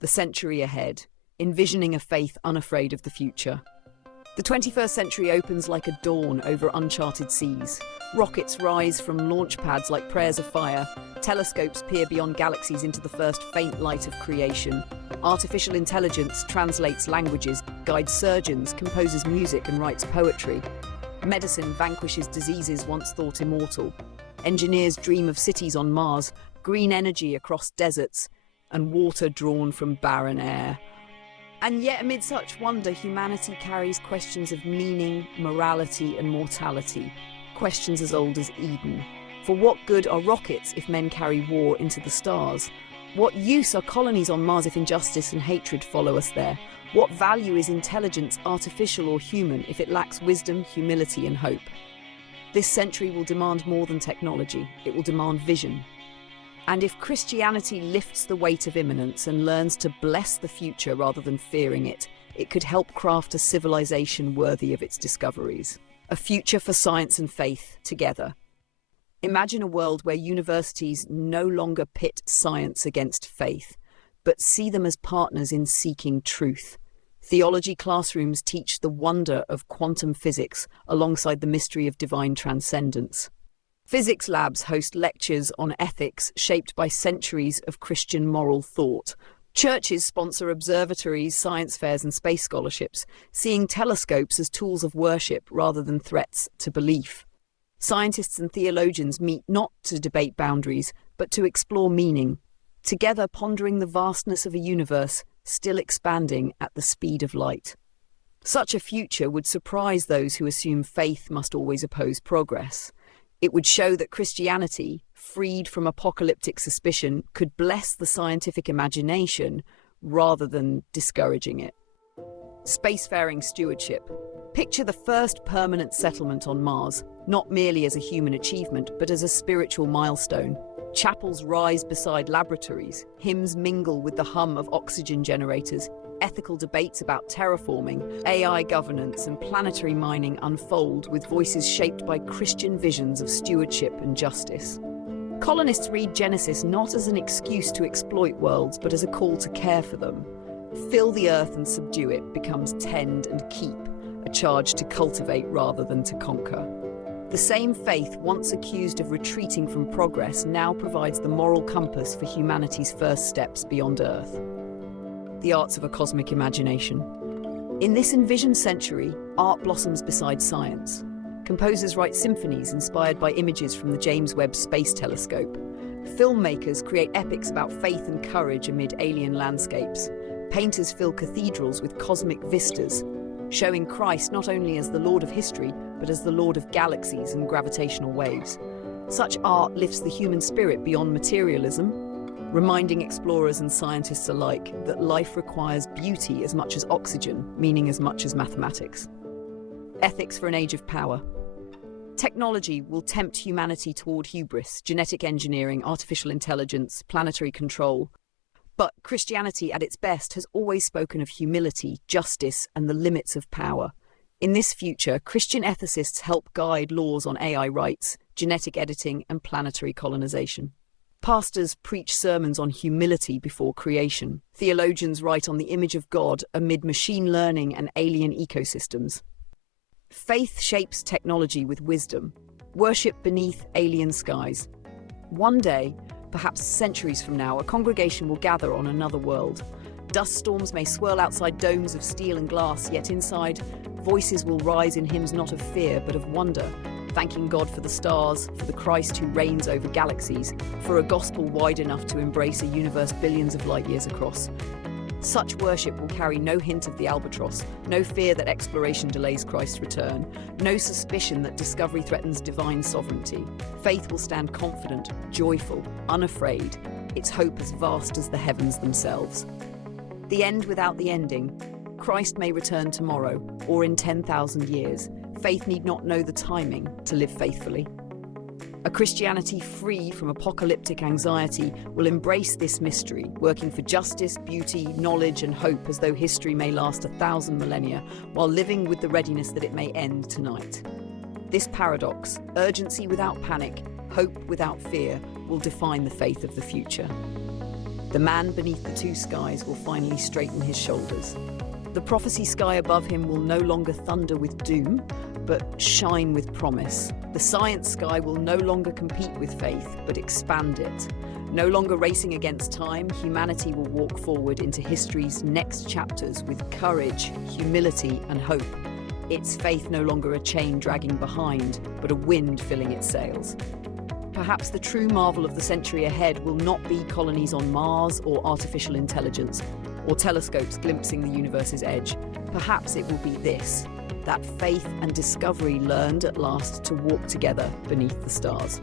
the century ahead, envisioning a faith unafraid of the future. The 21st century opens like a dawn over uncharted seas. Rockets rise from launch pads like prayers of fire. Telescopes peer beyond galaxies into the first faint light of creation. Artificial intelligence translates languages, guides surgeons, composes music and writes poetry. Medicine vanquishes diseases once thought immortal. Engineers dream of cities on Mars, green energy across deserts, and water drawn from barren air. And yet, amid such wonder, humanity carries questions of meaning, morality, and mortality. Questions as old as Eden. For what good are rockets if men carry war into the stars? What use are colonies on Mars if injustice and hatred follow us there? What value is intelligence, artificial or human, if it lacks wisdom, humility, and hope? This century will demand more than technology. It will demand vision. And if Christianity lifts the weight of imminence and learns to bless the future rather than fearing it, it could help craft a civilization worthy of its discoveries. A future for science and faith together. Imagine a world where universities no longer pit science against faith, but see them as partners in seeking truth. Theology classrooms teach the wonder of quantum physics alongside the mystery of divine transcendence. Physics labs host lectures on ethics shaped by centuries of Christian moral thought. Churches sponsor observatories, science fairs, and space scholarships, seeing telescopes as tools of worship rather than threats to belief. Scientists and theologians meet not to debate boundaries, but to explore meaning, together pondering the vastness of a universe still expanding at the speed of light. Such a future would surprise those who assume faith must always oppose progress. It would show that Christianity, freed from apocalyptic suspicion, could bless the scientific imagination rather than discouraging it. Spacefaring stewardship. Picture the first permanent settlement on Mars, not merely as a human achievement, but as a spiritual milestone. Chapels rise beside laboratories, hymns mingle with the hum of oxygen generators, ethical debates about terraforming, AI governance, and planetary mining unfold with voices shaped by Christian visions of stewardship and justice. Colonists read Genesis not as an excuse to exploit worlds, but as a call to care for them. Fill the earth and subdue it becomes tend and keep, a charge to cultivate rather than to conquer. The same faith, once accused of retreating from progress, now provides the moral compass for humanity's first steps beyond Earth. The arts of a cosmic imagination. In this envisioned century, art blossoms beside science. Composers write symphonies inspired by images from the James Webb Space Telescope. Filmmakers create epics about faith and courage amid alien landscapes. Painters fill cathedrals with cosmic vistas, showing Christ not only as the Lord of history, but as the Lord of galaxies and gravitational waves. Such art lifts the human spirit beyond materialism, reminding explorers and scientists alike that life requires beauty as much as oxygen, meaning as much as mathematics. Ethics for an age of power. Technology will tempt humanity toward hubris, genetic engineering, artificial intelligence, planetary control. But Christianity at its best has always spoken of humility, justice, and the limits of power. In this future, Christian ethicists help guide laws on AI rights, genetic editing, and planetary colonization. Pastors preach sermons on humility before creation. Theologians write on the image of God amid machine learning and alien ecosystems. Faith shapes technology with wisdom. Worship beneath alien skies. One day, perhaps centuries from now, a congregation will gather on another world. Dust storms may swirl outside domes of steel and glass, yet inside, voices will rise in hymns not of fear but of wonder, thanking God for the stars, for the Christ who reigns over galaxies, for a gospel wide enough to embrace a universe billions of light years across. Such worship will carry no hint of the Albatross, no fear that exploration delays Christ's return, no suspicion that discovery threatens divine sovereignty. Faith will stand confident, joyful, unafraid, its hope as vast as the heavens themselves. The end without the ending. Christ may return tomorrow, or in 10,000 years. Faith need not know the timing to live faithfully. A Christianity free from apocalyptic anxiety will embrace this mystery, working for justice, beauty, knowledge, and hope as though history may last 1,000 millennia, while living with the readiness that it may end tonight. This paradox, urgency without panic, hope without fear, will define the faith of the future. The man beneath the two skies will finally straighten his shoulders. The prophecy sky above him will no longer thunder with doom, but shine with promise. The science sky will no longer compete with faith, but expand it. No longer racing against time, humanity will walk forward into history's next chapters with courage, humility, and hope. Its faith no longer a chain dragging behind, but a wind filling its sails. Perhaps the true marvel of the century ahead will not be colonies on Mars or artificial intelligence, or telescopes glimpsing the universe's edge. Perhaps it will be this, that faith and discovery learned at last to walk together beneath the stars.